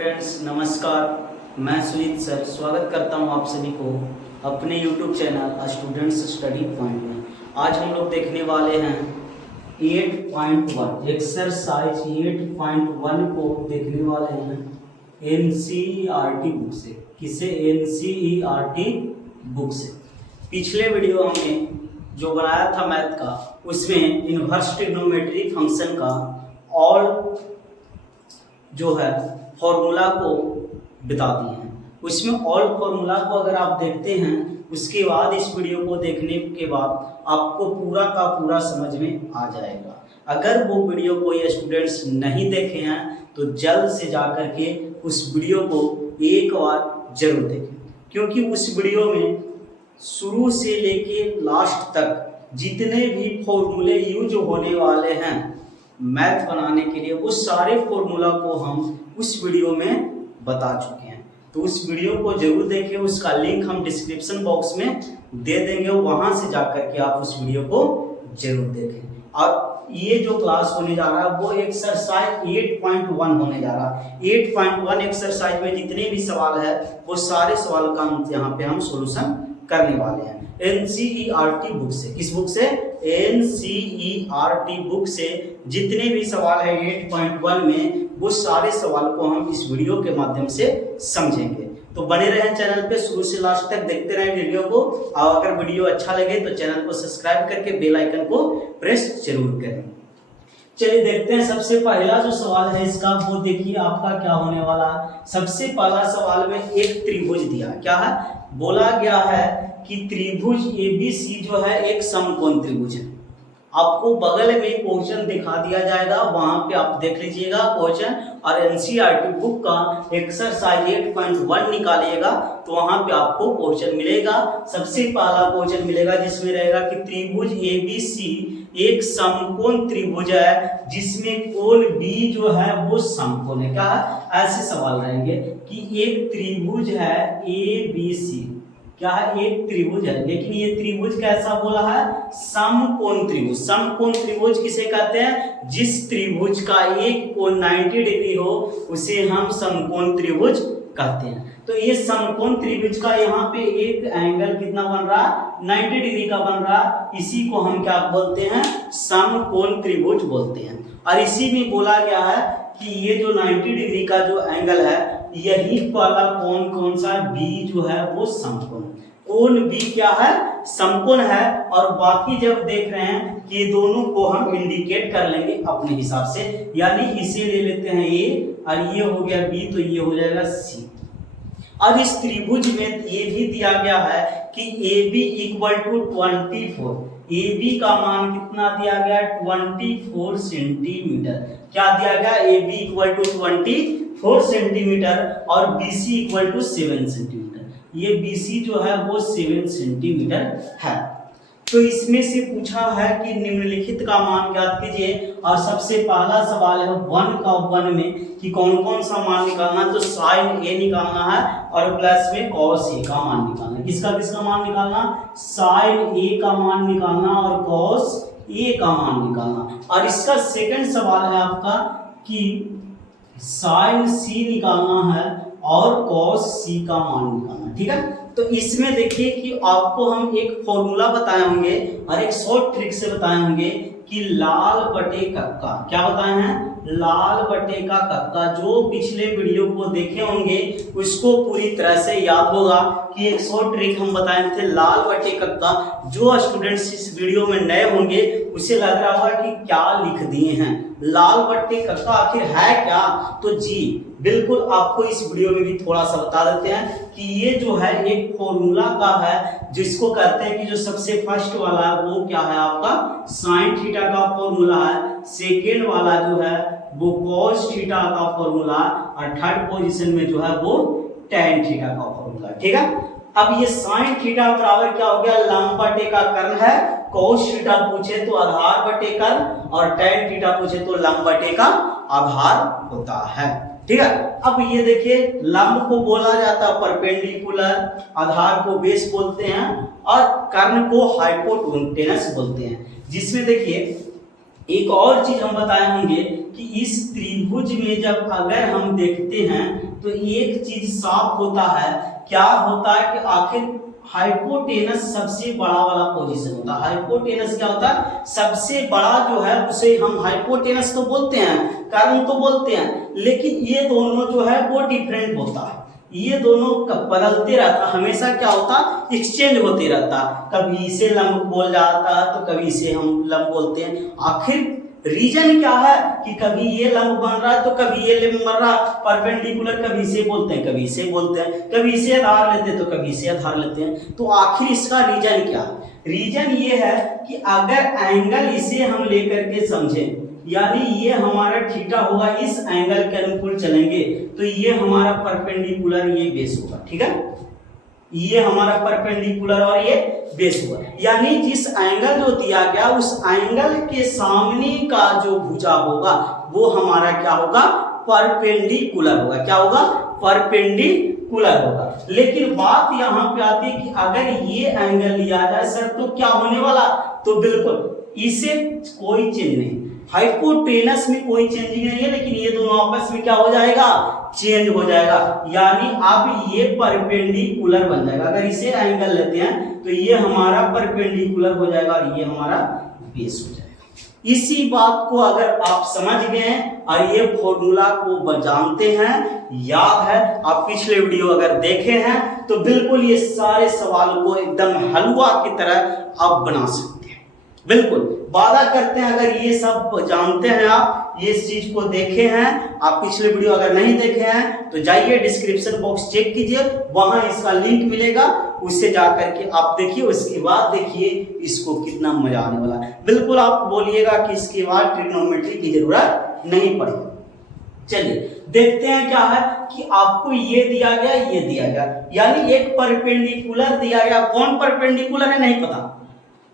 Friends नमस्कार, मैं Sunit sir स्वागत करता हूं आप सभी को अपने YouTube channel students study point में। आज हम लोग देखने वाले हैं 8.1 एक्सरसाइज 8.1 को देखने वाले हैं एनसीईआरटी बुक से। किसे? एनसीईआरटी बुक से। पिछले वीडियो हमने जो बनाया था मैथ का, उसमें इनवर्स ट्रिग्नोमेट्री फंक्शन का और जो है फॉर्मूला को बता दिए हैं। उसमें ऑल फॉर्मूला को अगर आप देखते हैं, उसके बाद इस वीडियो को देखने के बाद आपको पूरा का पूरा समझ में आ जाएगा। अगर वो वीडियो कोई स्टूडेंट्स नहीं देखे हैं तो जल्द से जा कर के उस वीडियो को एक बार जरूर देखें, क्योंकि उस वीडियो में शुरू से लेके लास्ट तक जितने भी फॉर्मूले यूज होने वाले हैं मैथ बनाने के लिए, वो सारे फॉर्मूला को हम उस वीडियो में बता चुके हैं। तो उस वीडियो को जरूर देखें, उसका लिंक हम डिस्क्रिप्शन बॉक्स में दे देंगे, वहां से जाकर के आप उस वीडियो को जरूर देखें। और ये जो क्लास होने जा रहा है वो एक्सरसाइज 8.1 होने जा रहा है। 8.1 एक्सरसाइज में जितने भी सवाल है वो सारे सवाल का यहाँ पे हम सोल्यूशन करने वाले हैं एनसीईआरटी बुक से। किस बुक से? एनसीईआरटी बुक से जितने भी सवाल है 8.1 में, वो सारे सवाल को हम इस वीडियो के माध्यम से समझेंगे। तो बने रहें चैनल पे, शुरू से लास्ट तक देखते रहें वीडियो को। और अगर वीडियो अच्छा लगे तो चैनल को सब्सक्राइब करके बेल आइकन को प्रेस जरूर करें। चलिए देखते हैं। सबसे पहला जो सवाल है इसका, वो देखिए आपका क्या होने वाला है। सबसे पहला सवाल में एक त्रिभुज दिया, क्या है? बोला गया है कि त्रिभुज एबीसी जो है एक समकोण त्रिभुज है। आपको बगल में क्वेश्चन दिखा दिया जाएगा, वहां पे आप देख लीजिएगा क्वेश्चन, और एनसीईआरटी बुक का एक्सरसाइज 8.1 निकालिएगा तो वहां पे आपको क्वेश्चन मिलेगा। सबसे पहला क्वेश्चन मिलेगा जिसमें रहेगा कि त्रिभुज एबीसी एक समकोण त्रिभुज है जिसमें कोण बी जो है वो समकोण है। क्या है? ऐसे सवाल रहेंगे कि एक त्रिभुज है एबीसी, क्या है? एक त्रिभुज है, लेकिन ये त्रिभुज कैसा बोला है? समकोण त्रिभुज। समकोण त्रिभुज किसे कहते हैं? जिस त्रिभुज का एक कोण 90 डिग्री हो उसे हम समकोण त्रिभुज कहते हैं। तो ये समकोण त्रिभुज का यहाँ पे एक एंगल कितना बन रहा है? 90 डिग्री का बन रहा है। इसी को हम क्या बोलते हैं? समकोण त्रिभुज बोलते हैं। और इसी में बोला गया है कि ये जो 90 डिग्री का जो एंगल है, यही वाला कोण कौन सा? बी जो है वो समकोण। कोण बी क्या है? समकोण है। और बाकी जब देख रहे हैं कि ये दोनों को हम इंडिकेट कर लेंगे अपने हिसाब से, यानी इसे ले लेते हैं ए और ये हो गया बी, तो ये हो जाएगा सी। अब इस त्रिभुज में ये भी दिया गया है कि AB इक्वल टू 24। AB का मान कितना दिया गया? 24 सेंटीमीटर। क्या दिया गया? AB इक्वल टू 24 सेंटीमीटर और BC इक्वल टू 7 सेंटीमीटर। ये BC जो है वो 7 सेंटीमीटर है। तो इसमें से पूछा है कि निम्नलिखित का मान ज्ञात कीजिए। और सबसे पहला सवाल है 1 का 1 में कि कौन कौन सा मान निकालना है। तो साइन ए निकालना है और प्लस में कॉस ए का मान निकालना है। किसका किसका मान निकालना? साइन ए का मान निकालना और कॉस ए का मान निकालना। और इसका सेकंड सवाल है आपका कि साइन सी निकालना है और कॉस सी का मान निकालना। ठीक है, तो इसमें देखिए कि आपको हम एक फॉर्मूला बताए होंगे और एक शॉर्ट ट्रिक से बताए होंगे कि लाल बटे कक्का। क्या बताए हैं? लाल बटे का कक्का। जो पिछले वीडियो को देखे होंगे उसको पूरी तरह से याद होगा कि एक शॉर्ट ट्रिक हम बताए थे लाल बटे कक्का। जो स्टूडेंट्स इस वीडियो में नए होंगे उसे लग रहा होगा कि क्या लिख दिए हैं, लाल बटे कक्का आखिर है क्या? तो जी बिल्कुल आपको इस वीडियो में भी थोड़ा सा बता देते हैं कि ये जो है एक फॉर्मूला का है, जिसको कहते हैं कि जो सबसे फर्स्ट वाला है वो क्या है आपका? साइन थीटा का फॉर्मूला है। सेकेंड वाला जो है वो कॉस थीटा का फॉर्मूला, और थर्ड पोजीशन में जो है वो tan थीटा का फॉर्मूला। ठीक है, अब ये साइन थीटा बराबर क्या हो गया? लंब बटे का कर्ण है। कॉस थीटा पूछे तो आधार बटे कर्ण, और tan थीटा पूछे तो लंब बटे का आधार होता है। ठीक है, अब ये देखिए लंब को बोला जाता है परपेंडिकुलर, आधार को बेस बोलते हैं और कर्ण को हाइपोटेनस बोलते हैं। जिसमें देखिए एक और चीज हम बताए होंगे कि इस त्रिभुज में जब अगर हम देखते हैं तो एक चीज साफ होता है, क्या होता है कि आखिर हाइपोटेनस सबसे बड़ा वाला पोजीशन होता है। हाइपोटेनस क्या होता है, सबसे बड़ा जो है उसे हम हाइपोटेनस तो बोलते हैं, कारण तो बोलते हैं, लेकिन ये दोनों जो है वो डिफरेंट होता है। ये दोनों बदलते रहता, हमेशा क्या होता, एक्सचेंज होते रहता। कभी इसे लंब बोल जाता है तो कभी इसे हम लंब बोलते हैं। आखिर रीजन क्या है कि कभी ये लंब बन रहा है तो कभी ये लंब बन रहा, परपेंडिकुलर कभी इसे बोलते हैं कभी इसे बोलते हैं, कभी इसे आधार लेते हैं तो कभी इसे आधार लेते हैं। तो आखिर इसका रीजन क्या है? रीजन ये है कि अगर एंगल इसे हम लेकर के समझें, यानी ये हमारा थीटा होगा, इस एंगल के अनुकूल चलेंगे तो ये हमारा परपेंडिकुलर, ये बेस होगा। ठीक है, ये हमारा परपेंडिकुलर और ये बेस हुआ, यानी जिस एंगल जो दिया गया उस एंगल के सामने का जो भुजा होगा वो हमारा क्या होगा, परपेंडिकुलर होगा। क्या होगा, परपेंडिकुलर होगा। लेकिन बात यहाँ पे आती है कि अगर ये एंगल लिया जाए सर तो क्या होने वाला, तो बिल्कुल इसे कोई चेंज नहीं, हाइपोटेनस में कोई चेंजिंग नहीं है, लेकिन ये दोनों आपस में क्या हो जाएगा, चेंज हो जाएगा, यानी अब ये परपेंडिकुलर बन जाएगा। अगर इसे एंगल लेते हैं तो ये हमारा परपेंडिकुलर हो जाएगा और ये हमारा बेस हो जाएगा। इसी बात को अगर आप समझ गए और ये फॉर्मूला को जानते हैं, याद है, आप पिछले वीडियो अगर देखे हैं तो बिल्कुल ये सारे सवाल को एकदम हलवा की तरह आप बना सकते हैं। बिल्कुल वादा करते हैं, अगर ये सब जानते हैं, आप ये चीज को देखे हैं, आप पिछले वीडियो अगर नहीं देखे हैं तो जाइए डिस्क्रिप्शन बॉक्स चेक कीजिए, वहां इसका लिंक मिलेगा, उससे जाकर के आप देखिए, उसके बाद देखिए इसको कितना मजा आने वाला है। बिल्कुल आप बोलिएगा कि इसके बाद ट्रिग्नोमेट्री की जरूरत नहीं पड़ेगी। चलिए देखते हैं क्या है कि आपको ये दिया गया, ये दिया गया, यानी एक परपेंडिकुलर दिया गया। कौन परपेंडिकुलर है नहीं पता,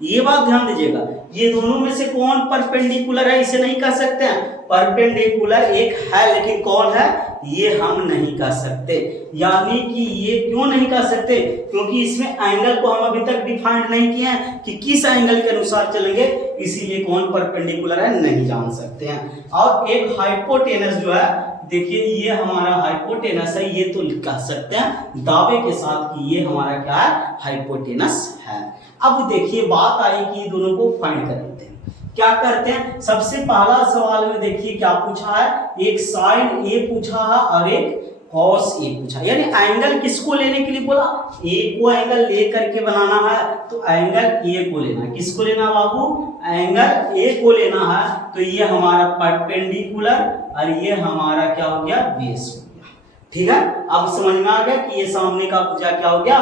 ये बात ध्यान दीजिएगा, ये दोनों में से कौन परपेंडिकुलर है इसे नहीं कह सकते हैं। परपेंडिकुलर एक है, लेकिन कौन है ये हम नहीं कह सकते। यानी कि ये क्यों नहीं कह सकते, क्योंकि इसमें एंगल को हम अभी तक डिफाइंड नहीं किए हैं कि किस एंगल के अनुसार चलेंगे, इसीलिए कौन परपेंडिकुलर है नहीं जान सकते हैं। और एक हाइपोटेनस जो है, देखिए ये हमारा हाइपोटेनस है, ये तो कह सकते हैं दावे के साथ कि ये हमारा क्या है, हाइपोटेनस है। अब देखिए बात आई कि दोनों को फाइंड कर लेते हैं। क्या करते हैं, सबसे पहला सवाल में देखिए क्या पूछा है, एक साइन ए पूछा है और एक कॉस ए पूछा, यानी एंगल किसको लेने के लिए बोला, ए को एंगल ले करके बनाना है, तो एंगल ए को लेना है। किसको लेना बाबू, एंगल ए को लेना है, तो ये हमारा परपेंडिकुलर और ये हमारा क्या हो गया, बेस हो गया। ठीक है, अब समझ में आ गया कि ये सामने का भुजा क्या हो गया,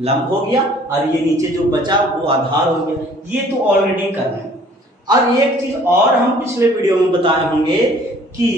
लंब हो गया, और ये नीचे जो बचा वो आधार हो गया। ये तो ऑलरेडी करना है। और एक चीज और हम पिछले वीडियो में बताए होंगे कि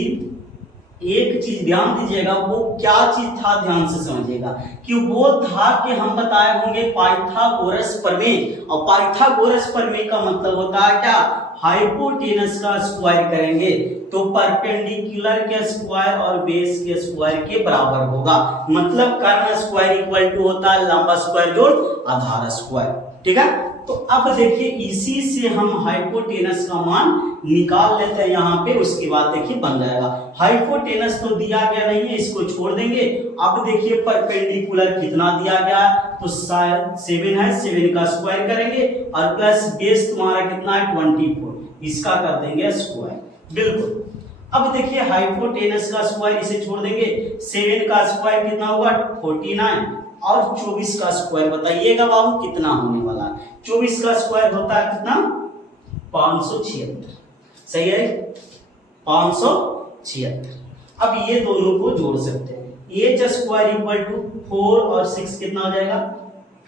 एक चीज ध्यान दीजिएगा, वो क्या चीज था ध्यान से समझिएगा, कि वो था कि हम बताए होंगे पाइथागोरस प्रमेय। और पाइथागोरस प्रमेय का मतलब होता है क्या, हाइपोटेनस का स्क्वायर करेंगे तो परपेंडिकुलर के स्क्वायर और बेस के स्क्वायर के बराबर होगा। मतलब कर्ण स्क्वायर इक्वल टू होता है लंबा स्क्वायर जोड़ आधार स्क्वायर। ठीक है, तो अब देखिए इसी से हम हाइपोटेनस का मान निकाल लेते हैं यहाँ पे, उसके बाद देखिए बन जाएगा। हाइपोटेनस तो दिया गया नहीं है, इसको छोड़ देंगे। अब देखिए परपेंडिकुलर कितना दिया गया, तो 7 है, 7 का स्क्वायर करेंगे और प्लस बेस तुम्हारा कितना है 24, इसका कर देंगे स्क्वायर। बिल्कुल, अब देखिए हाइपोटेनस का स्क्वायर इसे छोड़ देंगे, 7 का स्क्वायर कितना होगा 49 और 24 का स्क्वायर बताइएगा बाबू कितना होने वाला है। 24 का स्क्वायर होता है कितना, 576। सही है, 576। अब ये दोनों को जोड़ सकते हैं, एच स्क्वायर इक्वल टू 4 और 6 कितना हो जाएगा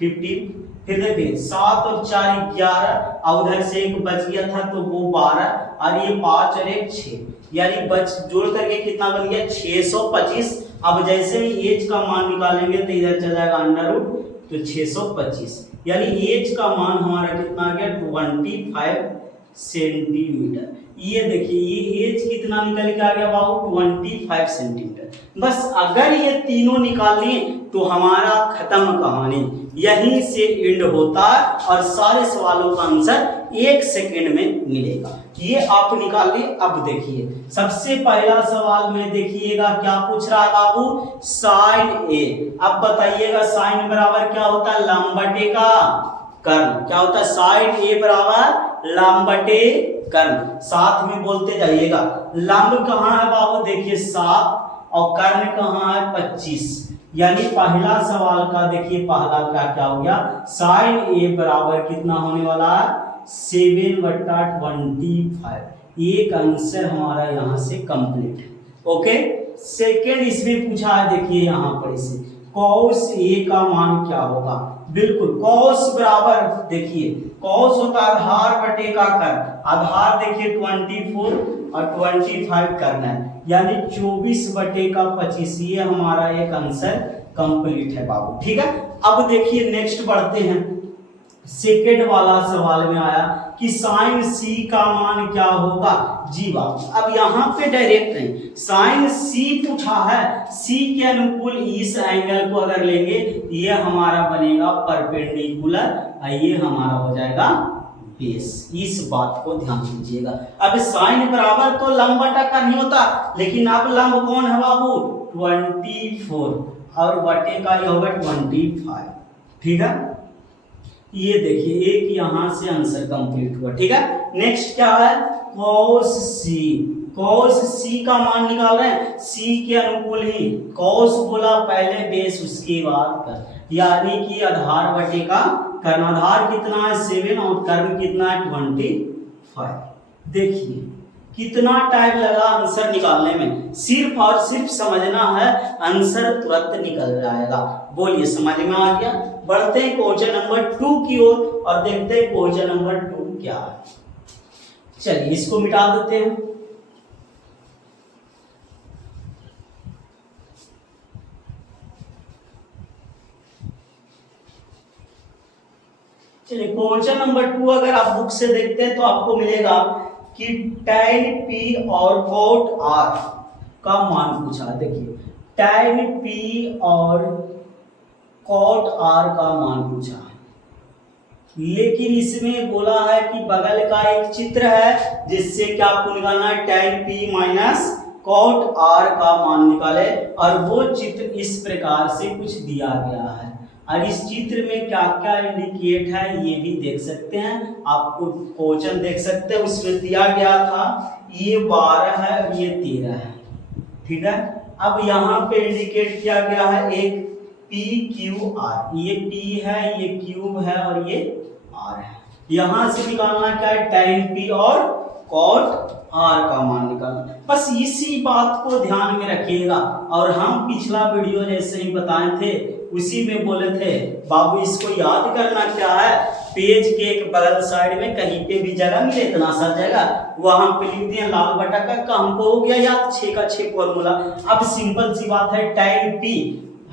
15। फिर देखिए 7 और 4 11, और उधर से एक बच गया था तो वो 12, और ये 5 और 1 6, यानी बच जोड़ करके कितना बन गया 625। अब जैसे ही एच का मान निकालेंगे तो इधर चल जाएगा अंडर रूट, तो 625, यानी एच का मान हमारा कितना आ गया 25 सेंटीमीटर। ये देखिए ये एज कितना निकल के आ गया बाबू 25 सेंटीमीटर। बस अगर ये तीनों निकाल लिए तो हमारा खत्म कहानी, यहीं से एंड होता है और सारे सवालों का आंसर 1 सेकेंड में मिलेगा। ये आप निकाल लिए। अब देखिए सबसे पहला सवाल में देखिएगा क्या पूछ रहा है बाबू, साइन ए। अब बताइएगा साइन बराबर क्या होता है, लंब बटे का कर्ण। क्या होता है, साइन ए बराबर लंब बटे कर्ण। साथ में बोलते जाइएगा, लंब कहाँ है बाबू, देखिए 7 और कर्ण कहाँ है 25। यानी पहला सवाल का देखिए पहला क्या हो गया, साइन ए बराबर कितना होने वाला है 7/25। एक आंसर हमारा यहाँ से कंप्लीट है। ओके, सेकेंड इसमें पूछा है, देखिए यहाँ पर इसे कॉस ए का मान क्या होगा। बिल्कुल कॉस बराबर, देखिए कॉस होता है आधार बटे का कर्ण। आधार देखिए 24 और 25 करना है, यानी 24/25। ये हमारा एक आंसर कंप्लीट है बाबू। ठीक है, अब देखिए नेक्स्ट बढ़ते हैं। सेकेंड वाला सवाल में आया कि साइन सी का मान क्या होगा। जी बाबू, अब यहाँ पे डायरेक्ट नहीं, साइन सी पूछा है, सी के अनुकूल इस एंगल को अगर लेंगे ये हमारा बनेगा परपेंडिकुलर और ये हमारा हो जाएगा बेस। इस बात को ध्यान दीजिएगा। अब साइन बराबर तो लंब बटा का नहीं होता, लेकिन अब लंब कौन है बाबू 24 और बटे का ये होगा 25। ठीक है, ये देखिए एक यहाँ से आंसर कंप्लीट हुआ। ठीक है, नेक्स्ट क्या है, cos c। cos c का मान निकाल रहे हैं, c के अनुकूल ही। cos बोला पहले बेस उसके बाद कर, यानी कि आधार बटे का कर्ण। आधार कितना है 7 और कर्ण कितना है 25। देखिए कितना टाइम लगा आंसर निकालने में, सिर्फ और सिर्फ समझना है, आंसर तुरंत निकल जाएगा। बोलिए समझ में आ गया। बढ़ते हैं क्वेश्चन नंबर 2 की ओर और देखते हैं क्वेश्चन नंबर 2 क्या है। चलिए इसको मिटा देते हैं। चलिए क्वेश्चन नंबर 2 अगर आप बुक से देखते हैं तो आपको मिलेगा कि tan P और cot R का मान पूछा। देखिए tan P और cot R का मान पूछा, लेकिन इसमें बोला है कि बगल का एक चित्र है जिससे क्या आपको निकालना है tan P minus cot R का मान निकाले, और वो चित्र इस प्रकार से कुछ दिया गया है। और इस चित्र में क्या क्या इंडिकेट है ये भी देख सकते हैं, आपको क्वेश्चन देख सकते हैं, उसमें दिया गया था ये 12 है और ये 13 है। ठीक है, अब यहाँ पे इंडिकेट किया गया है एक PQR, ये P है, ये Q है और ये R है। यहाँ से निकालना क्या है, tan P और cot R का मान निकालना। बस इसी बात को ध्यान में रखिएगा। और हम पिछला वीडियो जैसे ही बताए थे उसी में बोले थे बाबू इसको याद करना क्या है, पेज के एक बगल साइड में कहीं पे भी जगह मिले इतना सा जगह वहां पे लिख दिए लाल बटा का हमको हो गया याद 6 का 6 फॉर्मूला। अब सिंपल सी बात है tan P,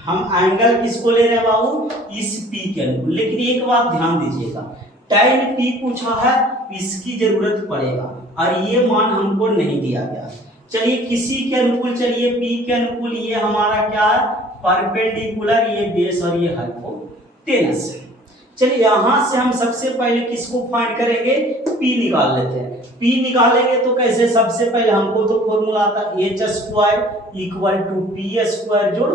हम एंगल किसको ले रहे हैं बाबू, इस P के अनुकूल। लेकिन एक बात ध्यान दीजिएगा, tan P पूछा है, इसकी जरूरत पड़ेगा और ये मान हमको नहीं दिया गया। चलिए किसी के अनुकूल, चलिए P के अनुकूल, ये हमारा क्या है परपेंडिकुलर, ये बेस और ये हाइपोटेनस है। चलिए यहाँ से हम सबसे पहले किसको फाइंड करेंगे, P निकाल लेते हैं। P निकालेंगे तो कैसे, सबसे पहले हमको तो फॉर्मूला आता है h² इक्वल टू p² जोड़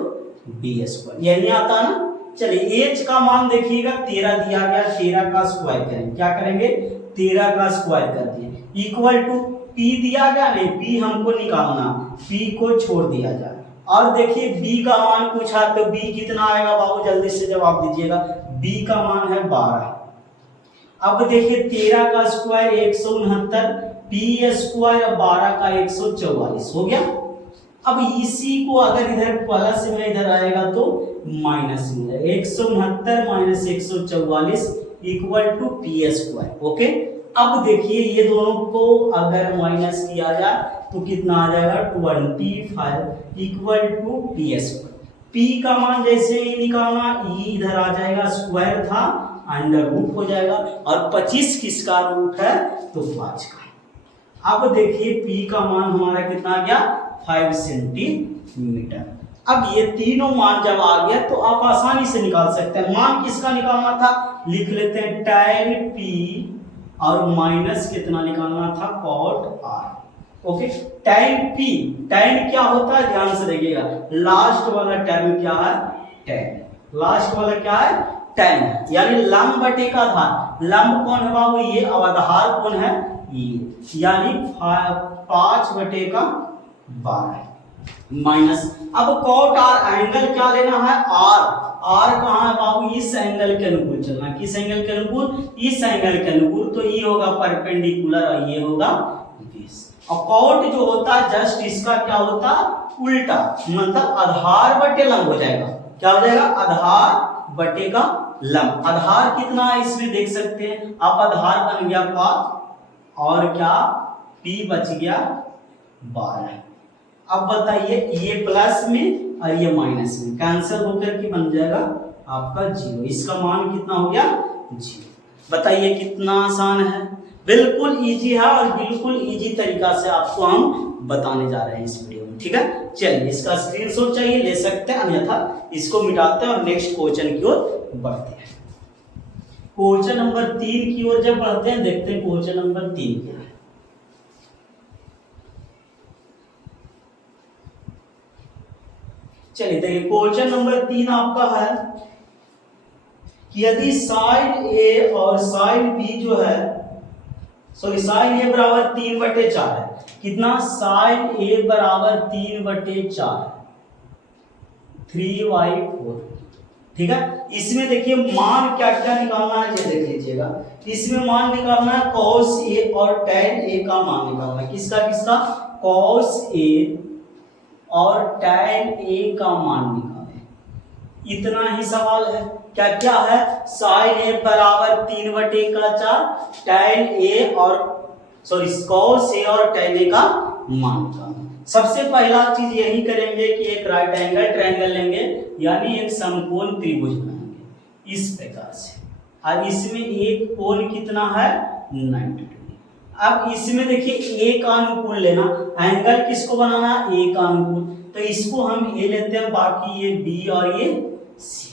b², यही आता है ना। चलिए h का मान देखिएगा 13 दिया गया, 13 का स्क्वायर करेंगे, क्या करेंगे 13 का स्क्वायर कर दिए, इक्वल टू p दिया गया नहीं, p हमको निकालना, p को छोड़ दिया जाए। और देखिए b का मान पूछा तो b कितना आएगा बाबू, जल्दी से जवाब दीजिएगा। b का मान है 12। अब देखिए 13 का स्क्वायर 169, p² 12 का 144 हो गया। अब इसी को अगर इधर प्लस में इधर आएगा तो माइनस में, 169 minus 144 equal to p²। Okay, अब देखिए ये दोनों को अगर माइनस किया जाए तो कितना आ जाएगा 25 इक्वल टू p²। p का मान जैसे ही निकालना e इधर आ जाएगा, स्क्वायर था अंडर रूट हो जाएगा, और 25 किसका रूट है तो 5 का। अब देखिए P का मान हमारा कितना आ गया 5 सेंटीमीटर। अब ये तीनों मान जब आ गया तो आप आसानी से निकाल सकते हैं। मान किसका निकालना था, लिख लेते हैं tan P और माइनस कितना निकालना था cot R। Okay, tan P, tan क्या होता है ध्यान से देखिएगा, लास्ट वाला टर्म क्या है tan, लास्ट वाला क्या है tan, यानी लंब बटे का आधार। लंब कौन है बाबू ये, अब आधार कौन है ये, यानी 5/12 माइनस। अब cot R एंगल क्या लेना है R, R कहाँ है बाबू, इस एंगल के अनुकूल चलना। किस एंगल के अनुकूल, इस एंगल के अनुकूल। तो ये होगा परपेंडिकुलर और ये होगा 20। और cot जो होता है जस्ट इसका क्या होता है उल्टा, मतलब आधार बटे लंब हो जाएगा। क्या हो जाएगा, आधार बटे का लंब। आधार कितना है इसमें देख सकते हैं आप, आधार बन गया 5 और क्या P बच गया 12। अब बताइए ये प्लस में और ये माइनस में कैंसिल होकर के बन जाएगा आपका 0। इसका मान कितना हो गया 0। बताइए कितना आसान है, बिल्कुल इजी है और बिल्कुल इजी तरीका से आपको हम बताने जा रहे हैं इस वीडियो में। ठीक है, चलिए इसका स्क्रीनशॉट चाहिए ले सकते हैं, अन्यथा इसको मिटाते हैं और नेक्स्ट क्वेश्चन की ओर बढ़ते हैं। क्वेश्चन नंबर 3 की ओर जब बढ़ते हैं देखते हैं क्वेश्चन नंबर 3 क्या है। चलिए देखिए क्वेश्चन नंबर 3 आपका है कि यदि साइन ए और साइन बी जो है, सॉरी साइन ए बराबर 3/4 है, कितना साइन ए बराबर 3/4 3/4। ठीक है, इसमें देखिए मान क्या क्या निकालना है ये देख लीजिएगा। इसमें मान निकालना है cos ए और tan ए का मान निकालना है। किसका किसका, cos ए और tan ए का मान निकालें, इतना ही सवाल है। क्या क्या है, sin ए बराबर 3/4 tan ए और सॉरी cos ए और tan ए का मान निकालना। सबसे पहला चीज यही करेंगे कि एक राइट एंगल ट्रायंगल लेंगे, यानी एक समकोण त्रिभुज बनाएंगे इस प्रकार से, और इसमें एक कोण कितना है 90 डिग्री। अब इसमें देखिए ए का अनुकूल लेना, एंगल किसको बनाना है ए का अनुकूल, तो इसको हम ए लेते हैं, बाकी ये बी और ये सी,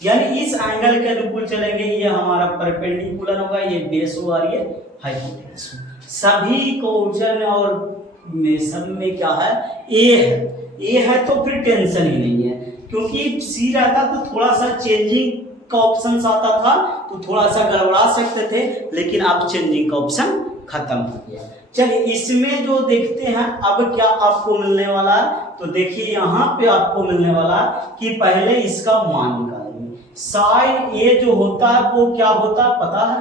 यानी इस एंगल के अनुकूल चलेंगे। ये हमारा परपेंडिकुलर होगा, ये बेस होगा और ये हाइपोटेनस। सभी क्वेश्चन और में सब में क्या है ए है तो फिर टेंशन ही नहीं है, क्योंकि सी रहता तो थोड़ा सा चेंजिंग का ऑप्शन आता था तो थोड़ा सा गड़बड़ा सकते थे, लेकिन अब चेंजिंग का ऑप्शन खत्म हो गया। चलिए इसमें जो देखते हैं अब क्या आपको मिलने वाला है, तो देखिए यहाँ पे आपको मिलने वाला है कि पहले इसका मान निकालेंगे। साइन ए जो होता है वो क्या होता है पता है,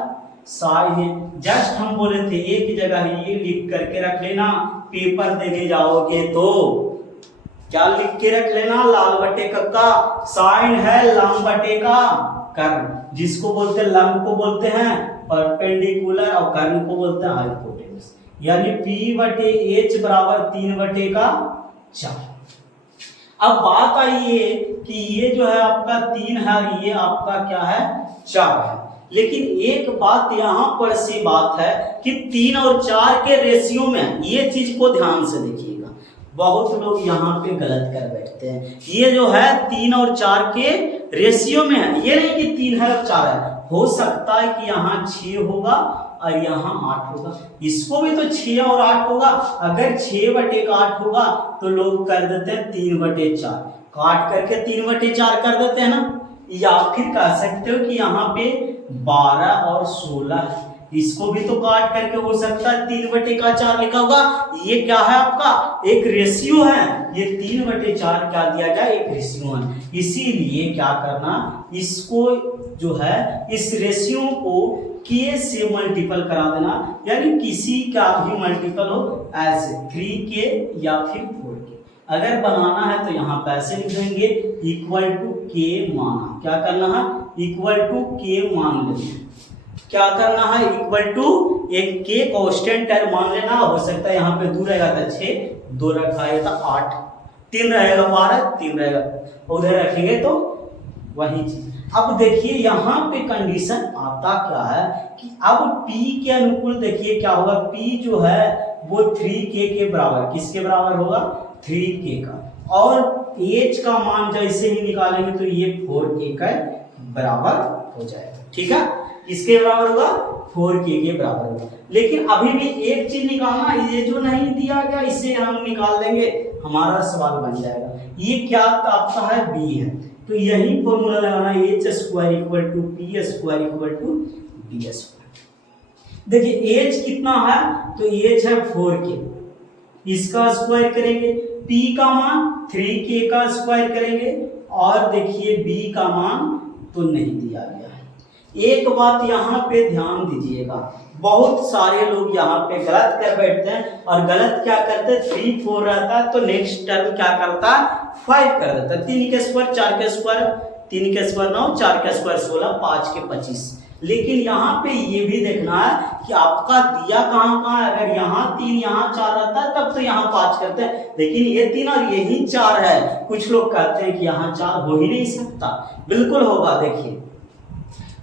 साइन ए जस्ट हम बोले थे एक जगह ये लिख करके रख लेना, पेपर देने जाओगे तो क्या लिख के रख लेना, लाल बटे का साइन है लंब बटे का कर्ण, जिसको बोलते हैं लंब को बोलते हैं परपेंडिकुलर और कर्ण को बोलते हैं हाइपोटेनस, यानी P/H बराबर 3/4। अब बात आई ये कि ये जो है आपका 3 है और ये आपका क्या है 4 है, लेकिन एक बात यहाँ पर सी बात है कि 3 और 4 के रेशियो में, ये चीज को ध्यान से देखिएगा, बहुत लोग यहाँ पे गलत कर बैठते हैं। ये जो है 3 और 4 के रेशियो में है, ये नहीं कि 3 है और 4 है। हो सकता है कि यहाँ 6 होगा और यहाँ 8 होगा, इसको भी तो 6 और 8 होगा। अगर 6/8 होगा तो लोग कर देते हैं 3/4, काट करके 3/4 कर देते हैं ना, या फिर कह सकते हो कि यहाँ पे 12 और 16, इसको भी तो काट करके हो सकता है 3/4 लिखा होगा। ये क्या है आपका एक रेशियो है, ये 3/4 क्या दिया गया एक रेशियो है, इसीलिए क्या करना, इसको जो है इस रेशियो को k से मल्टीपल करा देना, यानी किसी का भी मल्टीपल हो ऐसे 3k या फिर 4k। अगर बनाना है तो यहाँ पैसे लिख देंगे इक्वल टू k माना, क्या करना है इक्वल टू k मान लेना, क्या करना है इक्वल टू एक k कांस्टेंट टर्म मान लेना। हो सकता है यहाँ पे 2 रहेगा तो 6, 2 रखा है तो 8, 3 रहेगा 12, 3 रहेगा, उधर रखेंगे तो वही चीज। अब देखिए यहाँ पे कंडीशन आता क्या है कि अब P के अनुकूल देखिए क्या होगा, P जो है वो 3k के बराबर, किसके बराबर होगा, 3k का, और एच का मान जैसे ही निकालेंगे तो ये 4k का बराबर हो जाएगा। ठीक है, इसके बराबर होगा 4k के बराबर होगा। लेकिन अभी भी एक चीज निकालना, ये जो नहीं दिया गया इसे हम निकाल देंगे, हमारा सवाल बन जाएगा। ये क्या आपका है, b है, तो यही फॉर्मूला लगाना, H square equal to P square equal to B square. देखिए एच कितना है, तो एच है 4k, इसका स्क्वायर करेंगे, p का मान 3k का स्क्वायर करेंगे, और देखिए b का मान तो नहीं दिया गया है। एक बात यहाँ पे ध्यान दीजिएगा, बहुत सारे लोग यहाँ पे गलत कर बैठते हैं, और गलत क्या करते हैं, 3 4 रहता है तो नेक्स्ट टर्म क्या करता है, 5 कर देता है। 3 के स्क्वायर 4 के स्क्वायर, 3 के स्क्वायर 9, 4 के स्क्वायर 16, 5 के 25। लेकिन यहाँ पे ये भी देखना है कि आपका दिया कहाँ कहाँ है। अगर यहाँ 3 यहाँ 4 रहता है तब तो यहाँ 5 करते हैं, लेकिन ये 3 और यही 4 है। कुछ लोग कहते हैं कि यहाँ 4 हो ही नहीं सकता, बिल्कुल होगा। देखिए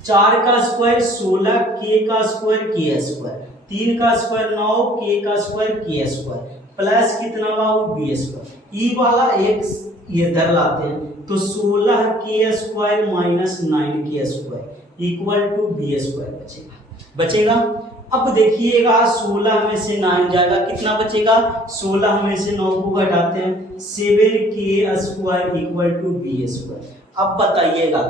4 का स्क्वायर 16, k का स्क्वायर k स्क्वायर, 3 का स्क्वायर 9, k का स्क्वायर k स्क्वायर, प्लस कितना बाबू b स्क्वायर, ई वाला एक ये इधर लाते हैं तो 16k square minus 9k square equal to b square बचेगा। अब देखिएगा 16 में से 9 जाएगा, कितना बचेगा, 16 में से 9 को घटाते हैं, 7k square equal to b square. अब बताइएगा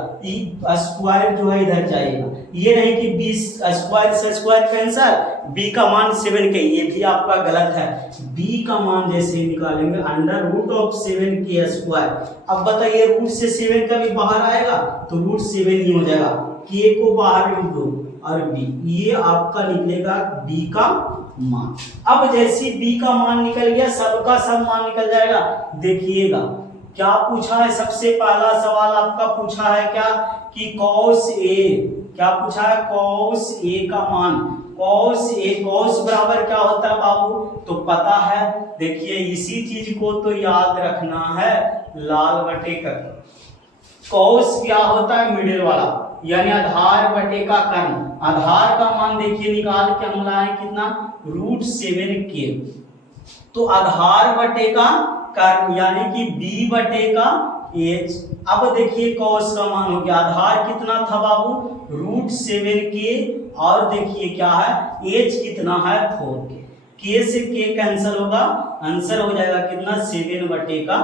स्क्वायर जो है इधर जाएगा, ये नहीं कि 20 स्क्वायर से स्क्वायर कैंसर, b का मान 7k, ये भी आपका गलत है। b का मान जैसे निकालेंगे under root of 7k square. अब बताइए रूट से 7 का भी बाहर आएगा तो रूट 7 ही हो जाएगा, k को बाहर लिख दो और b, ये आपका निकलेगा b का मान। अब जैसे b का मान निकल गया, सबका सब मान निकल जाएगा। देखिएगा क्या पूछा है, सबसे पहला सवाल आपका पूछा है क्या, कि cos a, क्या पूछा है, cos a का मान, cos a, cos बराबर क्या होता है बाबू, तो पता है। देखिए इसी चीज को तो याद रखना है, लाल बटे का cos क्या होता है, मिडिल वाला, यानी आधार बटे का कर्ण। आधार का मान देखिए निकाल के हम लाए कितना, √7k, तो आधार बटे का कर्ण यानी कि b बटे का h। अब देखिए cos का मान हो गया, आधार कितना था बाबू, √7k, और देखिए क्या है, h कितना है 4k, k से k कैंसिल होगा, आंसर हो जाएगा कितना, 7 बटे का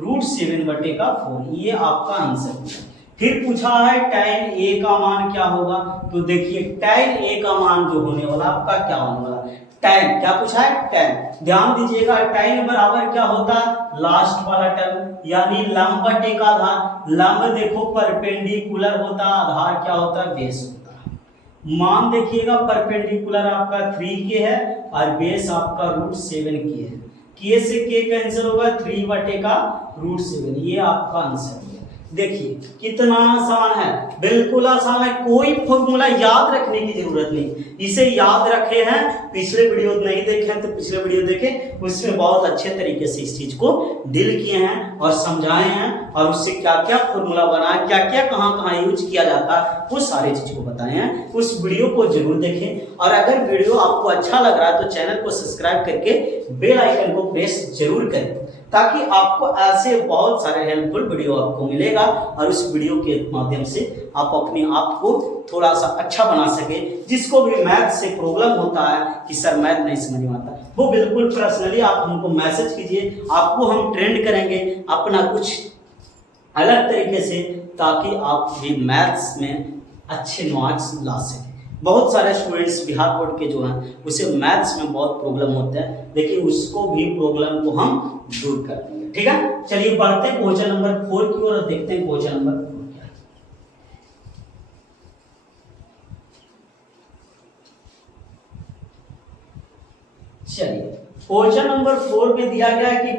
√7/4, ये आपका आंसर है। फिर पूछा है tan a का मान क्या होगा, तो देखिए tan a का मान जो होने वाला आपका क्या होने वाला, tan, क्या पूछा है tan, ध्यान दीजिएगा tan बराबर क्या होता है, लास्ट वाला टर्म, यानी लंब बटे का आधार। लंब देखो परपेंडिकुलर होता है, आधार क्या होता है, बेस होता है। मान देखिएगा परपेंडिकुलर आपका 3k है और बेस आपका √7k है, k से k कैंसिल होगा, 3 बटे का √7, ये आपका आंसर है। देखिए कितना आसान है, बिल्कुल आसान है, कोई फॉर्मूला याद रखने की जरूरत नहीं, इसे याद रखे हैं, पिछले वीडियो नहीं देखे हैं तो पिछले वीडियो देखें, उसमें बहुत अच्छे तरीके से इस चीज को डील किए हैं और समझाए हैं, और उससे क्या क्या फॉर्मूला बना, क्या क्या कहाँ कहाँ यूज किया जाता है, वो सारी चीज को बताए हैं। उस वीडियो को जरूर देखें, और अगर वीडियो आपको अच्छा लग रहा है तो चैनल को सब्सक्राइब करके बेल आइकन को प्रेस जरूर करें, ताकि आपको ऐसे बहुत सारे हेल्पफुल वीडियो आपको मिलेगा, और उस वीडियो के माध्यम से आप अपने आप को थोड़ा सा अच्छा बना सके। जिसको भी मैथ से प्रॉब्लम होता है कि सर मैथ नहीं समझ में आता, वो बिल्कुल पर्सनली आप हमको मैसेज कीजिए, आपको हम ट्रेंड करेंगे अपना कुछ अलग तरीके से, ताकि आप भी मैथ्स में अच्छे मार्क्स ला सकें। बहुत सारे स्टूडेंट्स बिहार बोर्ड के जो हैं उसे मैथ्स में बहुत प्रॉब्लम होता है, लेकिन उसको भी प्रॉब्लम को हम दूर कर देंगे। ठीक है, चलिए बढ़ते हैं क्वेश्चन नंबर 4 की ओर और देखते हैं क्वेश्चन नंबर 4 क्या है। चलिए क्वेश्चन नंबर 4 में दिया गया है कि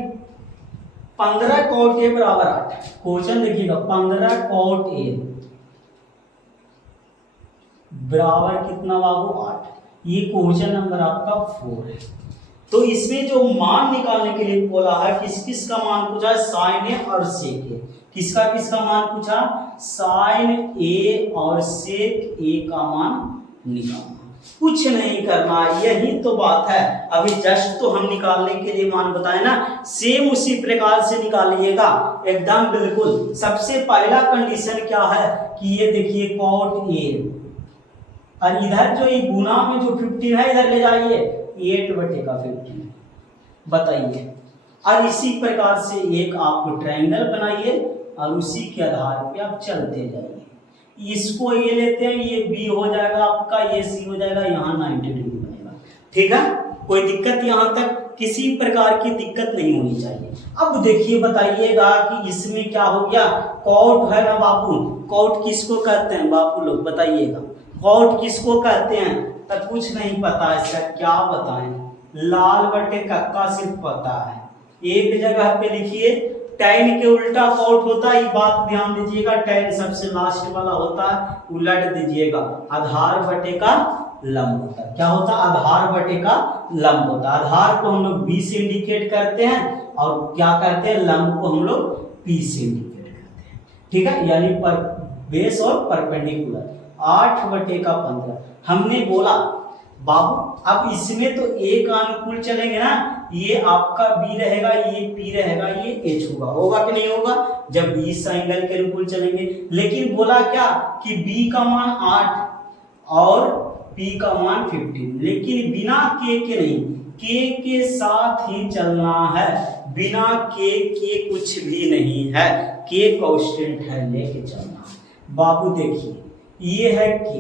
15 cot a बराबर 8। क्वेश्चन देखिएगा 15 cot a बराबर कितना बाबू 8, ये क्वेश्चन नंबर आपका 4 है। तो इसमें जो मान निकालने के लिए बोला है, किस किस का मान पूछा है, साइन ए और सेक ए। किसका किसका मान पूछा, साइन ए और सेक ए का मान निकालना। कुछ नहीं करना, यही तो बात है। अभी जस्ट तो हम निकालने के लिए मान बताए ना, सेम उसी प्रकार से निकालिएगा एकदम बिल्कुल। सबसे पहला कंडीशन क्या है कि ये देखिए कॉट ए, और इधर जो ये गुना में जो 15 है इधर ले जाइए 8/15 बताइए। और इसी प्रकार से एक आप ट्रायंगल बनाइए और उसी के आधार पे आप चलते जाइए। इसको ये लेते हैं, ये बी हो जाएगा आपका, ये सी हो जाएगा, यहाँ 90 डिग्री बनेगा। ठीक है, कोई दिक्कत यहाँ तक किसी प्रकार की दिक्कत नहीं होनी चाहिए। अब देखिए बताइएगा कि इसमें क्या हो गया, कॉट है ना बापू, कॉट किसको कहते हैं बापू लोग बताइएगा, कॉट किसको कहते हैं? तब कुछ नहीं पता इसका, क्या बताएं, लाल बटे कक्का सिर्फ पता है। एक जगह पे लिखिए टैन के उल्टा कॉट होता है, ये बात ध्यान दीजिएगा, टैन सबसे लास्ट वाला होता है, उलट दीजिएगा, आधार बटे का लंब होता है। क्या होता है? आधार बटे का लंब होता है। आधार को हम लोग बी से इंडिकेट करते हैं और क्या करते हैं, लंब को हम लोग पी से इंडिकेट करते हैं। ठीक है, यानी पर बेस और परपेंडिकुलर 8/15। हमने बोला बाबू अब इसमें तो ए का अनुकूल चलेंगे ना, ये आपका बी रहेगा, ये पी रहेगा, ये एच होगा कि नहीं होगा, जब बी इस एंगल के अनुकूल चलेंगे। लेकिन बोला क्या कि बी का मान 8 और पी का मान 15, लेकिन बिना के नहीं, के साथ ही चलना है, बिना के कुछ भी नहीं है, के कांस्टेंट है, लेके चलना। बाबू देखिए ये है के,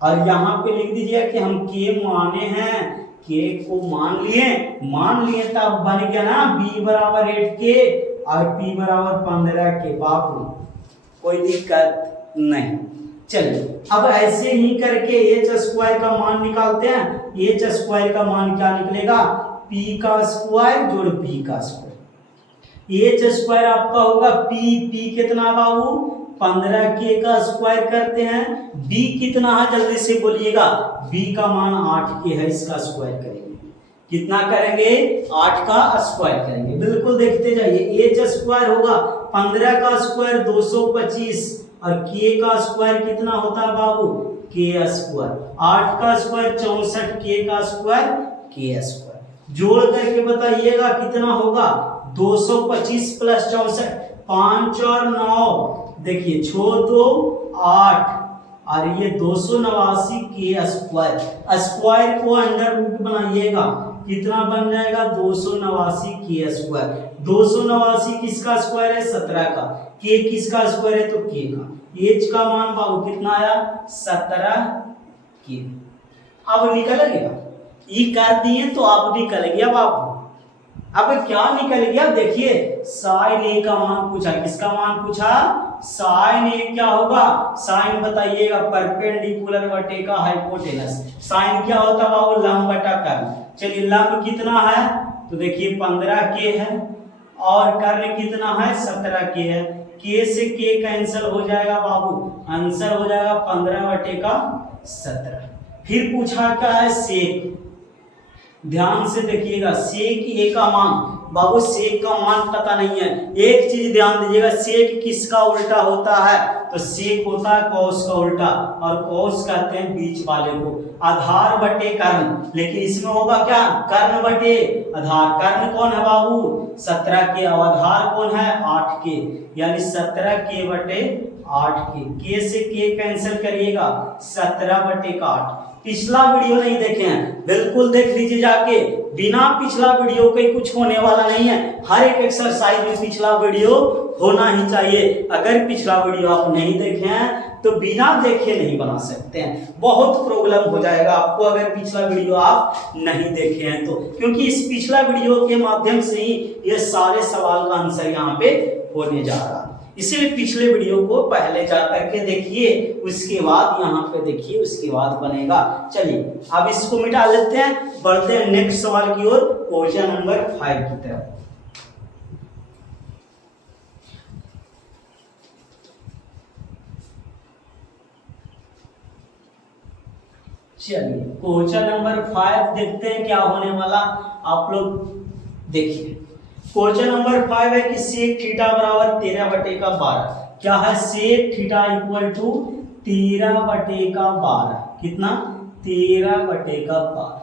और यहाँ पे लिख दीजिए कि हम के माने हैं, के को मान लिए तब बन गया ना b बराबर 8k और p बराबर 15k। बापू कोई दिक्कत नहीं। चलिए अब ऐसे ही करके एच स्क्वायर का मान निकालते हैं। एच स्क्वायर का मान क्या निकलेगा, p का स्क्वायर जोड़ p का स्क्वायर। एच स्क्वायर आपका होगा p कितना बाबू 15k का स्क्वायर करते हैं, b कितना है जल्दी से बोलिएगा, b का मान 8k है, इसका स्क्वायर करेंगे। कितना करेंगे, 8 का स्क्वायर करेंगे। बिल्कुल देखते जाइए, h स्क्वायर होगा 15 का स्क्वायर 225 और k का स्क्वायर कितना होता है बाबू, k स्क्वायर। 8 का स्क्वायर 64, k का स्क्वायर k स्क्वायर। जोड़ करके बताइएगा कितना होगा, 225 प्लस 64, 5 और 9, देखिए 6 2 8 और ये 289 के स्क्वायर। स्क्वायर को अंडर रूट बनाइएगा, कितना बन जाएगा 289 के स्क्वायर। 289 किसका स्क्वायर है, 17 का। के किसका स्क्वायर है, तो के का। एच का मान बाबू कितना आया, 17 के। अब निकल गया, ये कर दिए तो आप निकल गया बाबू। अब क्या निकल गया, देखिए साइन ए का मान पूछा, किसका मान पूछा, साइन ए क्या होगा, साइन बताइएगा परपेंडिकुलर बटे का हाइपोटेनस। साइन क्या होता है बाबू, लंब बटा कर्ण। चलिए लंब कितना है, तो देखिए 15k है और कर्ण कितना है 17k है। k से k कैंसिल हो जाएगा बाबू, आंसर हो जाएगा 15/17। फिर पूछा क्या है, सेक। ध्यान से देखिएगा, सेक ए का मान बाबू, सेक का मान पता नहीं है। एक चीज ध्यान दीजिएगा, सेक किसका उल्टा होता है, तो सेक होता है कॉस का उल्टा, और कॉस कहते हैं बीच वाले को। आधार बटे कर्ण, लेकिन इसमें होगा क्या, कर्ण बटे आधार। कर्ण कौन है बाबू, 17k, और आधार कौन है 8k, यानी 17k/8k। के से के कैंसिल करिएगा, 17/8। पिछला वीडियो नहीं देखे हैं, बिल्कुल देख लीजिए जाके, बिना पिछला वीडियो के कुछ होने वाला नहीं है। हर एक एक्सरसाइज में पिछला वीडियो होना ही चाहिए। अगर पिछला वीडियो आप नहीं देखे हैं तो बिना देखे नहीं बना सकते हैं, बहुत प्रॉब्लम हो जाएगा आपको अगर पिछला वीडियो आप नहीं देखे हैं तो, क्योंकि इस पिछला वीडियो के माध्यम से ही ये सारे सवाल का आंसर यहाँ पे होने जा रहा है। इसीलिए पिछले वीडियो को पहले जा करके देखिए, उसके बाद यहाँ पे देखिए, उसके बाद बनेगा। चलिए अब इसको मिटा लेते हैं, बढ़ते हैं नेक्स्ट सवाल की ओर, क्वेश्चन नंबर 5 की तरफ। चलिए क्वेश्चन नंबर 5 देखते हैं क्या होने वाला, आप लोग देखिए। क्वेश्चन नंबर 5 है कि सेक थीटा बराबर 13/12। क्या है, सेक थीटा इक्वल टू 13/12। कितना, 13/12,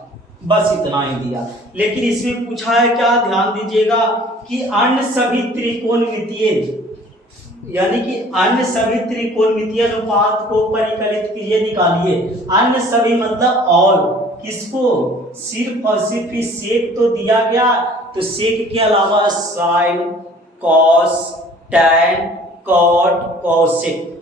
बस इतना ही दिया। लेकिन इसमें पूछा है क्या, ध्यान दीजिएगा कि अन्य सभी त्रिकोणमितीय, यानी कि अन्य सभी त्रिकोणमितीय अनुपात को परिकलित कीजिए, निकालिए। अन्य सभी मतलब ऑल, किसको, सिर्फ और सिर्फ इस सेक तो दिया गया, तो सेक के अलावा sine, cos, tan, cot, cosec,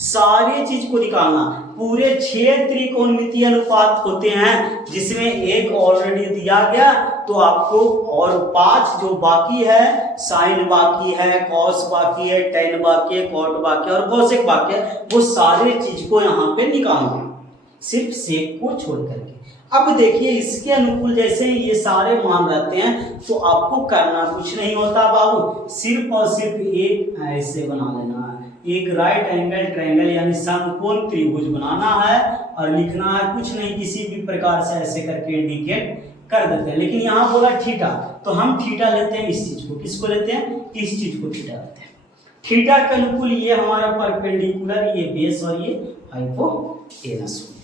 सारी चीज को निकालना। पूरे 6 त्रिकोणमितीय अनुपात होते हैं, जिसमें एक ऑलरेडी दिया गया, तो आपको और 5 जो बाकी है, साइन बाकी है, कॉस बाकी है, टैन बाकी है, कॉट बाकी है और कोसेक बाकी है, वो सारे चीज को यहाँ पे निकालना, सिर्फ सेक को छोड़ करके। अब देखिए इसके अनुकूल जैसे ये सारे मान रहते हैं, तो आपको करना कुछ नहीं होता बाबू, सिर्फ और सिर्फ एक ऐसे बना लेना है, एक राइट एंगल ट्रायंगल यानी समकोण त्रिभुज बनाना है और लिखना है, कुछ नहीं, किसी भी प्रकार से ऐसे करके इंडिकेट कर देते हैं। लेकिन यहाँ बोला थीटा, तो हम थीटा लेते हैं इस चीज को, किसको लेते हैं, इस चीज को थीटा लेते हैं। थीटा के अनुकूल ये हमारा परपेंडिकुलर, ये बेस और ये हाइपोटेनस हो गया।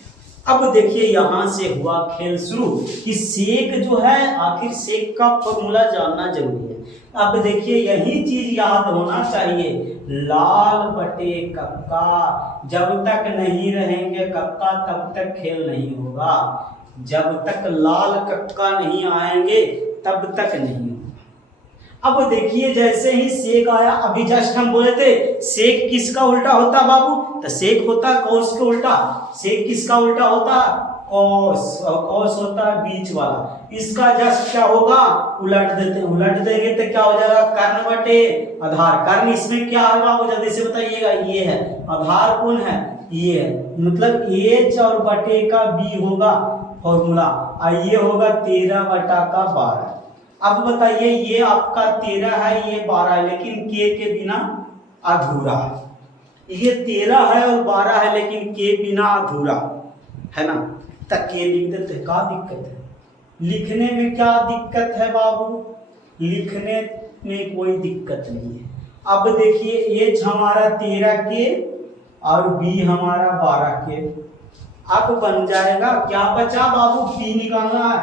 अब देखिए यहां से हुआ खेल शुरू कि सेक जो है, आखिर सेक का फॉर्मूला जानना जरूरी है। अब देखिए यही चीज याद होना चाहिए, लाल बटे कक्का, जब तक नहीं रहेंगे कक्का तब तक खेल नहीं होगा, जब तक लाल कक्का नहीं आएंगे तब तक नहीं होगा। अब देखिए जैसे ही सेक आया, अभी जस्ट हम बोले थे सेक किसका उल्टा होता बाबू, तो सेक होता कॉस के उल्टा, सेक किसका उल्टा होता, कॉस, और कॉस होता है बीच वाला, इसका जस्ट क्या होगा, उलट देते हैं, उलट देंगे तो क्या हो जाएगा, कर्ण बटे आधार। कर्ण इसमें क्या है बाबू, जल्दी से बताइएगा, ये है, आधार कौन है, ये है, मतलब एच और बटे का बी होगा फॉर्मूला, और ये होगा 13/12। अब बताइए ये आपका 13 है, ये 12 है, लेकिन के बिना अधूरा है, ये 13 है और 12 है, लेकिन के बिना अधूरा है ना, तक के लिख देते, क्या दिक्कत है, लिखने में क्या दिक्कत है बाबू, लिखने में कोई दिक्कत नहीं है। अब देखिए एच हमारा 13 के और बी हमारा 12 के, अब बन जाएगा, क्या बचा बाबू, पी निकालना है,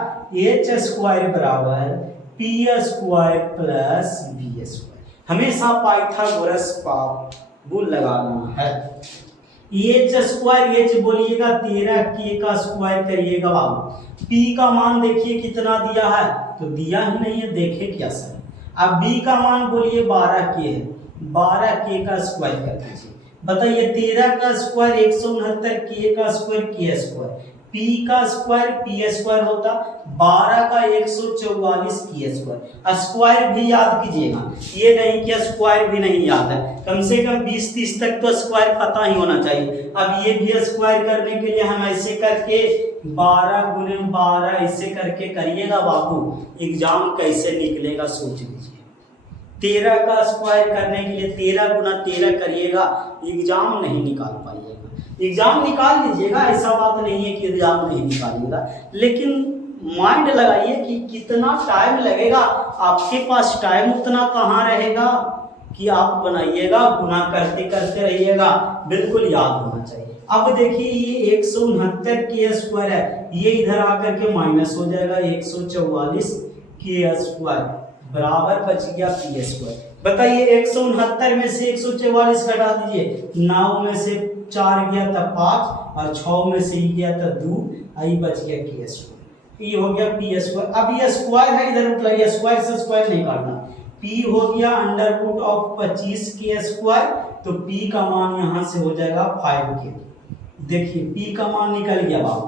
एच स्क्वायर बराबर P square plus B square, हमेशा पाइथागोरस फॉर्मूला लगाना है। एच स्क्वायर, एच बोलिएगा 13 के का स्क्वायर करिएगा बाबू, पी का मान देखिए कितना दिया है, तो दिया ही नहीं है, देखे क्या सर। अब बी का मान बोलिए 12 के है, 12 के का स्क्वायर कर दीजिए, बताइए 13 का स्क्वायर 169, के का स्क्वायर के स्क्वायर, पी का स्क्वायर पी स्क्वायर होता, 12 का 144 के स्क्वायर, स्क्वायर भी याद कीजिएगा, ये नहीं कि स्क्वायर भी नहीं याद है, कम से कम 20-30 तक तो स्क्वायर पता ही होना चाहिए। अब ये भी स्क्वायर करने के लिए हम ऐसे करके 12 गुने 12 ऐसे करके करिएगा बाबू, एग्जाम कैसे निकलेगा सोच लीजिए। 13 का स्क्वायर करने के लिए 13 गुना 13 करिएगा, एग्जाम नहीं निकाल पाइएगा। एग्जाम निकाल लीजिएगा, ऐसा बात नहीं है कि एग्जाम नहीं निकालिएगा, लेकिन माइंड लगाइए कि कितना टाइम लगेगा, आपके पास टाइम उतना कहाँ रहेगा कि आप बनाइएगा, गुना करते करते रहिएगा, बिल्कुल याद होना चाहिए। अब देखिए ये 169 के स्क्वायर है, ये इधर आकर के माइनस हो जाएगा, 144 के स्क्वायर बराबर बच गया पी स्क्वायर। बताइए 169 में से 144 घटा दीजिए, 9 में से 4 गया था 5 और 6 में से ही गया था 2, आई बच गया के स्क्वायर, ये हो गया पी स्क्वायर। अब ये स्क्वायर है, इधर उठ लगे, स्क्वायर से स्क्वायर नहीं काटना, पी हो गया अंडर रूट ऑफ 25 के स्क्वायर, तो पी का मान यहाँ से हो जाएगा 5 के, देखिए पी का मान निकल गया बाबू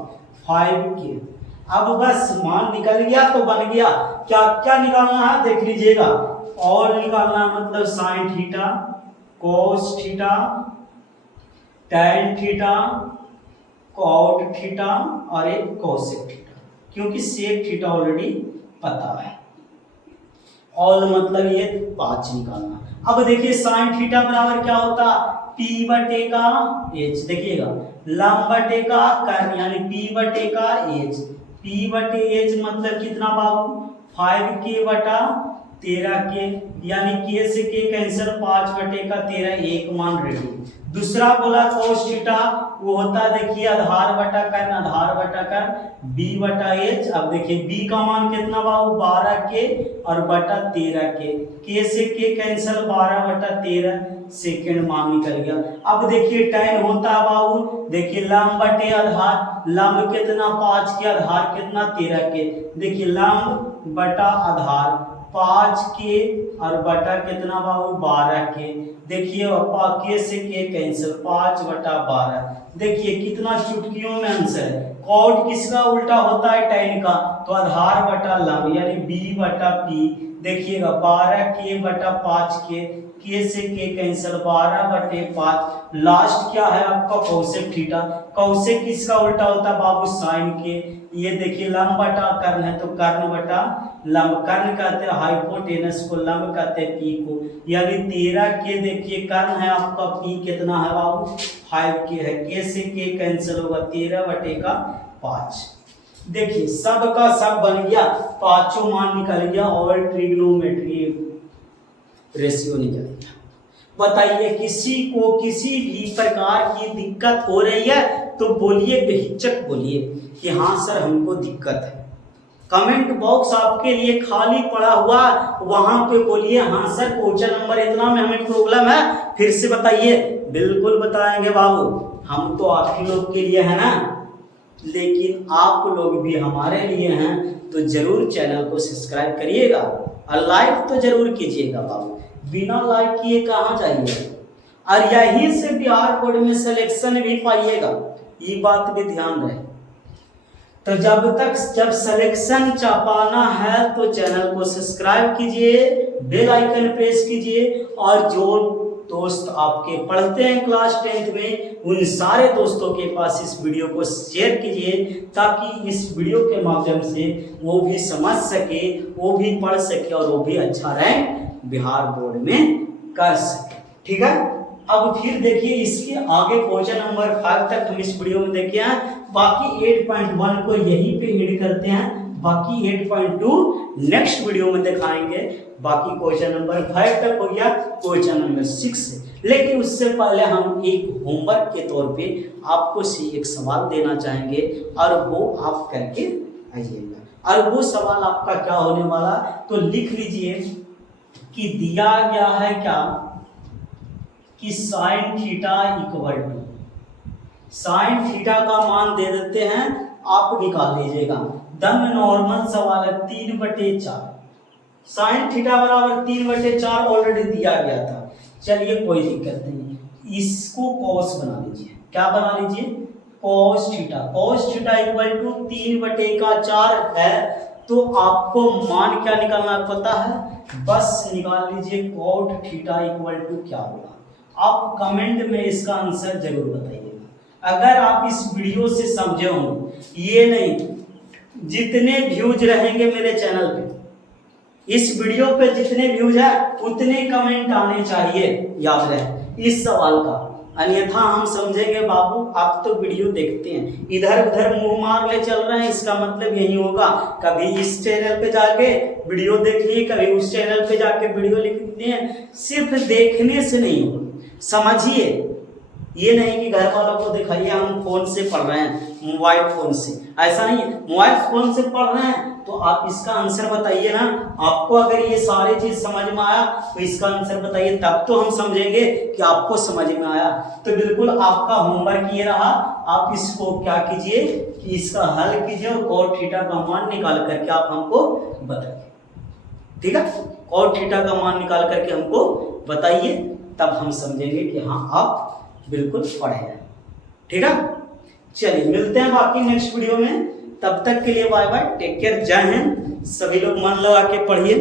5 के। अब बस मान निकल गया तो बन गया, क्या क्या निकालना है देख लीजिएगा, और निकालना मतलब sine theta, cos theta, tan theta, cot theta और एक कोसेक थीटा, क्योंकि सेक थीटा ऑलरेडी पता है, और मतलब ये 5 निकालना। अब देखिए साइन थीटा बराबर क्या होता, पी बटे का एच, देखिएगा लंब बटे का कर्ण यानी पी बटे का एच, पी बटे एच मतलब कितना बाबू 5 के बटा 13 के, यानी के से के कैंसिल 5/13 एक मान रेडियो। दूसरा बोला cos थीटा वो होता है देखिए आधार बटा कर b/h। अब देखिए b का मान कितना बाबू 12 के और बटा 13 के से के कैंसिल 12/13 सेकेंड मान निकल गया। अब देखिए tan होता है बाबू देखिए लंब बटे आधार, लंब कितना 5 के आधार कितना 13 के, देखिए लंब बटा आधार 5 के और बटा कितना बाबू 12 के, देखिए के से के कैंसिल 5/12। देखिए कितना चुटकियों में आंसर है। कॉट किसका उल्टा होता है tan का, तो आधार बटा लंब यानी b/p। देखिएगा 12 के बटा 5 के से के कैंसिल 12/5। लास्ट क्या है आपका कोसेक थीटा। कोसेक किसका उल्टा होता है बाबू साइन के। ये देखिए लंब बटा कर्ण है तो कर्ण बटा लंब, कर्ण कहते हैं हाइपोटेनस को, लंब कहते हैं पी को, यानी 13 के देखिए कर्ण है आपका पी कितना है बाबू 5 के है, के से के कैंसिल होगा 13/5। देखिए सब का सब बन गया, पांचों मान निकल गया और ट्रिग्नोमेट्री रेशियो निकल गया। बताइए किसी को किसी भी प्रकार की दिक्कत हो रही है तो बोलिए, बेहिचक बोलिए कि हाँ सर हमको दिक्कत है। कमेंट बॉक्स आपके लिए खाली पड़ा हुआ, वहां पे बोलिए हाँ सर क्वेश्चन नंबर इतना में हमें प्रॉब्लम है, फिर से बताइए। बिल्कुल बताएंगे बाबू, हम तो आप ही लोग के लिए है ना, लेकिन आप लोग भी हमारे लिए हैं, तो जरूर चैनल को सब्सक्राइब करिएगा और लाइक तो जरूर कीजिएगा बाबू, बिना लाइक किए कहाँ जाइए। और यहीं से बिहार बोर्ड में सिलेक्शन भी पाइएगा, ये बात भी ध्यान रहे। तो जब सिलेक्शन चापाना है तो चैनल को सब्सक्राइब कीजिए, बेल आइकन प्रेस कीजिए, और जो दोस्त आपके पढ़ते हैं क्लास 10th में उन सारे दोस्तों के पास इस वीडियो को शेयर कीजिए, ताकि इस वीडियो के माध्यम से वो भी समझ सके, वो भी पढ़ सके और वो भी अच्छा रैंक बिहार बोर्ड में कर सके। ठीक है, अब फिर देखिए इसके आगे क्वेश्चन नंबर 5 तक हम इस वीडियो में देखे हैं, बाकी 8.1 को यहीं पे एड करते हैं, बाकी 8.2 नेक्स्ट वीडियो में दिखाएंगे। बाकी क्वेश्चन नंबर 5 तक हो गया, क्वेश्चन नंबर 6 से। लेकिन उससे पहले हम एक होमवर्क के तौर पे आपको एक सवाल देना चाहेंगे और वो आप करके आइएगा। और वो सवाल आपका क्या होने वाला, तो लिख लीजिए कि दिया गया है क्या कि sine theta equal to, sine theta का मान दे देते हैं, आप निकाल लीजिएगा। दम नॉर्मल सवाल है 3/4, साइन थीटा बराबर 3/4 ऑलरेडी दिया गया था। चलिए कोई दिक्कत नहीं, इसको कॉस बना लीजिए। क्या बना लीजिए, cos theta. Cos theta equal to 3/4 है, तो आपको मान क्या निकालना पता है, बस निकाल लीजिए कॉट थीटा इक्वल टू क्या होगा। आप कमेंट में इसका आंसर जरूर बताइएगा। अगर आप इस वीडियो से समझे हो, ये नहीं जितने व्यूज रहेंगे मेरे चैनल पे, इस वीडियो पे जितने व्यूज है उतने कमेंट आने चाहिए, याद रहे इस सवाल का, अन्यथा हम समझेंगे बाबू आप तो वीडियो देखते हैं इधर उधर मुंह मार ले चल रहे हैं, इसका मतलब यही होगा कभी इस चैनल पे जाके वीडियो देख लिए, कभी उस चैनल पे जाके वीडियो लिखते हैं। सिर्फ देखने से नहीं होगा, समझिए। ये नहीं कि घर वालों को दिखाइए हम फोन से पढ़ रहे हैं, मोबाइल फोन से, ऐसा नहीं। मोबाइल फोन से पढ़ रहे हैं तो आप इसका आंसर बताइए ना। आपको अगर ये सारी चीज समझ में आया तो इसका आंसर बताइए, तब तो हम समझेंगे कि आपको समझ में आया। तो बिल्कुल आपका होमवर्क ये रहा, आप इसको क्या कीजिए कि इसका हल कीजिए और कॉट थीटा का मान निकाल करके आप हमको बताइए। ठीक है, कॉट थीटा का मान निकाल करके हमको बताइए, तब हम समझेंगे कि हाँ आप बिल्कुल पढ़े हैं। ठीक है, चलिए मिलते हैं बाकी नेक्स्ट वीडियो में, तब तक के लिए बाय बाय, टेक केयर, जय हिंद। सभी लोग मन लगा के पढ़िए।